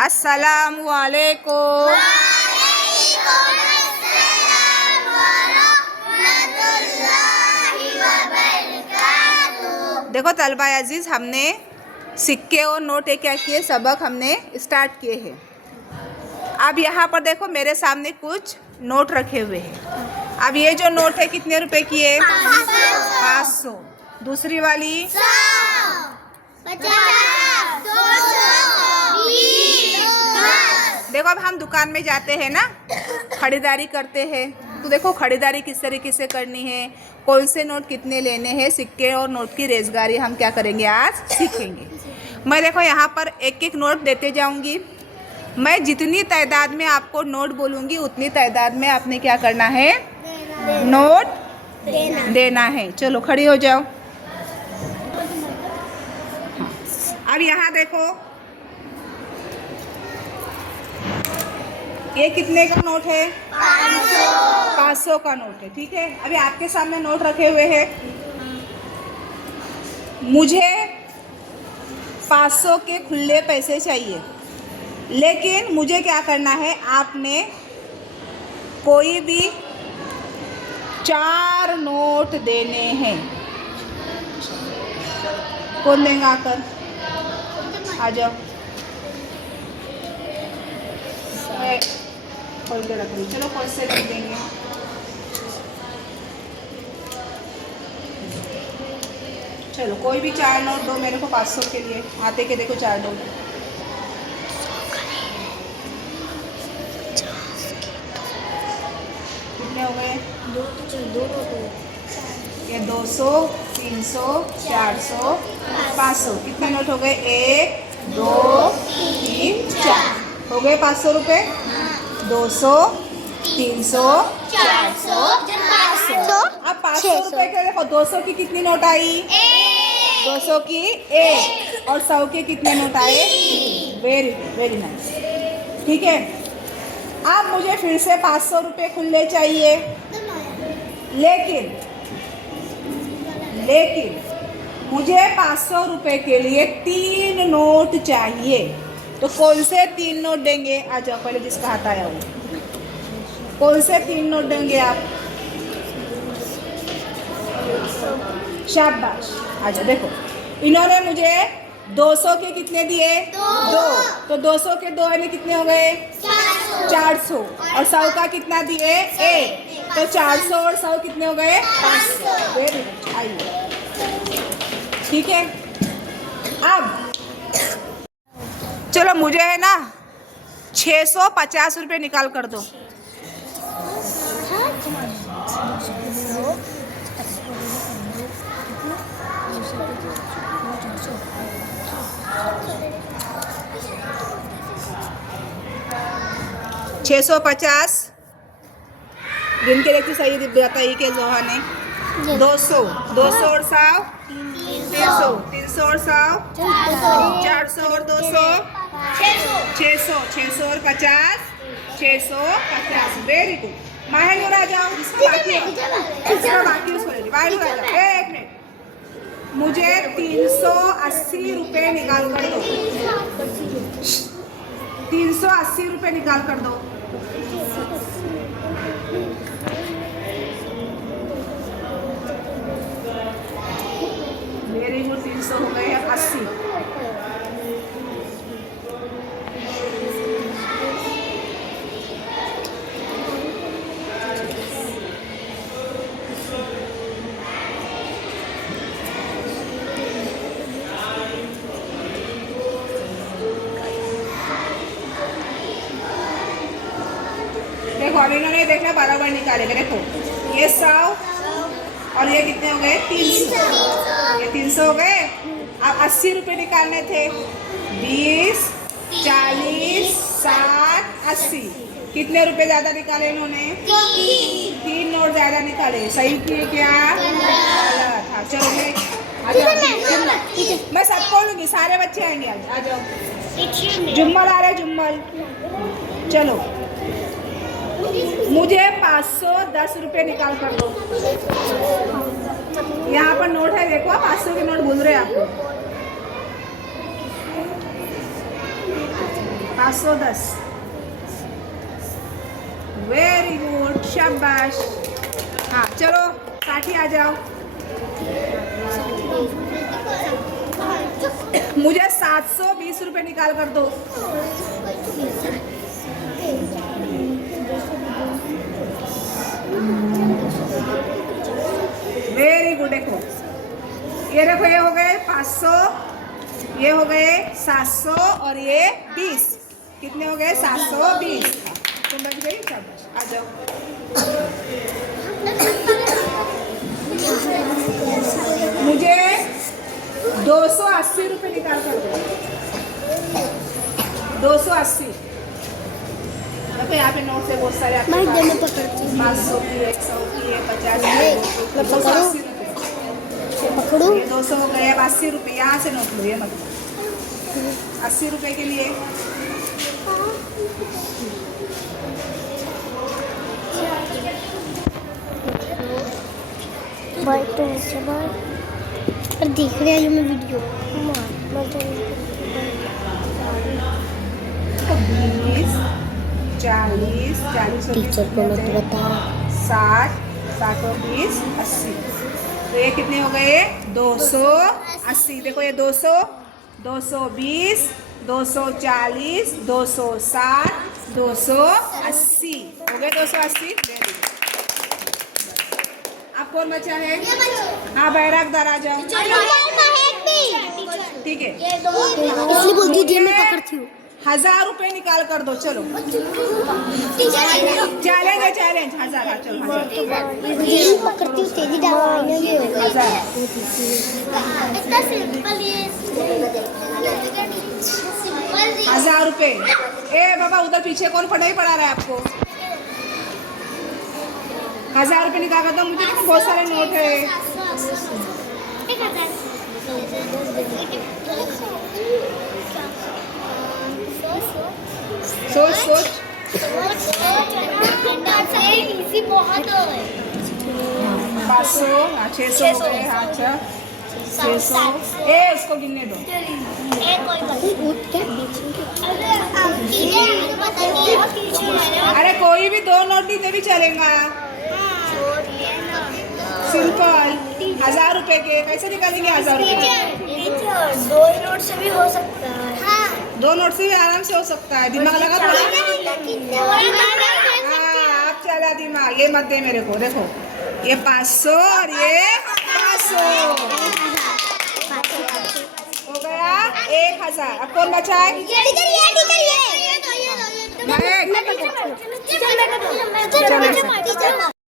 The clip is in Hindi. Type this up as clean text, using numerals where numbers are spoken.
अस्सलामु अलैकुम। देखो तलबा अजीज़, हमने सिक्के और नोट क्या किए, सबक हमने स्टार्ट किए हैं। अब यहाँ पर देखो मेरे सामने कुछ नोट रखे हुए हैं। अब ये जो नोट है कितने रुपए की है? 500। दूसरी वाली 100, 50, 200, 20। देखो अब हम दुकान में जाते हैं ना, खरीदारी करते हैं, तो देखो खरीदारी किस तरीके से करनी है, कौन से नोट कितने लेने हैं, सिक्के और नोट की रेज़गारी हम क्या करेंगे, आज सीखेंगे। मैं देखो यहाँ पर एक एक नोट देते जाऊँगी। मैं जितनी तादाद में आपको नोट बोलूँगी उतनी तादाद में आपने क्या करना है, नोट देना है। चलो खड़ी हो जाओ। अब यहाँ देखो ये कितने का नोट है? 500 का नोट है। ठीक है, अभी आपके सामने नोट रखे हुए हैं। मुझे 500 के खुले पैसे चाहिए, लेकिन मुझे क्या करना है, आपने कोई भी 4 नोट देने हैं। कौन देगा आकर? आ जाओ। खोल के रख ली। चलो कौन से नोट देंगे? चलो कोई भी 4 नोट दो मेरे को 500 के लिए। आते के देखो 4 नोट कितने हो गए? ये 200, 300, 400, 500। कितने नोट हो गए? 1, 2, 3, 4 हो गए 500 रुपये। 200, 300, 400, 500। अब 500 रुपये के देखो 200 की कितनी नोट आई? 200 की 1 और 100 के कितने नोट आए? Very good, very nice. ठीक है, अब मुझे फिर से 500 रुपये खुले चाहिए, लेकिन मुझे 500 रुपये के लिए 3 नोट चाहिए। तो कौन से 3 नोट देंगे? आ जाओ, पहले जिसका हाथ आया हो, कौन से 3 नोट देंगे आप? शाबाश। आ जाओ। देखो इन्होंने मुझे 200 के कितने दिए? 2। तो 200 के 2 में कितने हो गए? 400। और 100 का कितना दिए? 1। तो 400 और 100 कितने हो गए? 500। Very good. आइए, ठीक है। अब चलो मुझे है ना 650 रुपये निकाल कर दो। छः 650 गिन के देखती सही बताइए के जोहा ने। 200, 200 और 100, 300, 300 और 100, 400 और 200, 600, 600 और 50, 650। Very good. माहिर आ जाओ, जिसका बाकी उसको ले ली। माहिर आ जाओ। एक मिनट, मुझे 380 रुपये निकाल कर दो। 380 रुपये निकाल कर दो। Very good. 300 हो गए 80। देखो अब इन्होंने देखना बराबर निकालेंगे। देखो ये 100 और ये कितने हो गए? 300। ये 300 हो गए। अब 80 रुपये निकालने थे। 20, 40, 60, 80। कितने रुपए ज़्यादा निकाले इन्होंने? 3 नोट ज़्यादा निकाले। सही किए क्या? गलत। हाँ चलो मैं सबको लूँगी, सारे बच्चे आएंगे आज। आ जाओ। जुम्मल आ रहे, जुम्मल। चलो मुझे 510 रुपये निकाल कर दो। यहाँ पर नोट है, देखो 500 के नोट भूल रहे हैं आपको। 510. वेरी गुड, शाबाश. हाँ चलो 60 आ जाओ. मुझे 720 रुपये निकाल कर दो. Very good. देखो ये देखो, ये हो गए 500, ये हो गए 700 और ये 20. कितने हो गए? 720. तुम बच गई. शाबाश, आ जाओ. मुझे 280 रुपये निकाल कर दो. 280. देखो यहाँ पे नोट से बहुत सारे आपके पास. 500 की, 100 की, 50 की, 280 रुपये. पकड़ू. ये 200 हो गए. अब 80 रुपये यहाँ से नोट लो. ये मत 80 रुपये के लिए. बाय तो ऐसे बाय. और देख रहे हैं मैं वीडियो. 20, 40, 40 टीचर को मत बता. 60, 60 और 20, 80. तो ये कितने हो गए? 280. देखो ये 200, 220, 240, 260, 280. हो गए 280. Very good. अब कौन बचा है? हाँ बैरागदार आ जाओ. ठीक है. इसलिए बोलती थी मैं पकड़ती हूँ. 1000 रुपये निकाल कर दो. चलो चैलेंज है, चैलेंज. 1000. हाँ चलो 1000. यही पकड़ती हूँ. तेजी डालेंगे. 1000. इतना सिंपल ये. 1000 रुपये. ए बाबा उधर पीछे कौन पढ़ाई पढ़ा रहा है आपको? 1000 रुपये निकाल कर दो. मुझे तो बहुत सारे नोट है. सोच सोच. इसी बहुत हो गए. 500, 600 हो गए. हाँ अच्छा 600. ए उसको गिनने दो. अरे कोई भी 2 नोट दीजिए भी चलेगा. सिंपल. 1000 रुपये के कैसे निकालेंगे? 1000 रुपये 2 नोट से भी हो सकता है. 2 नोट से भी आराम से हो सकता है. दिमाग लगा थोड़ा. हाँ आप चला दिमाग. ये मत दे मेरे को. देखो ये 500 और ये 500 हो गया 1000. अब कौन बचा है? टीचर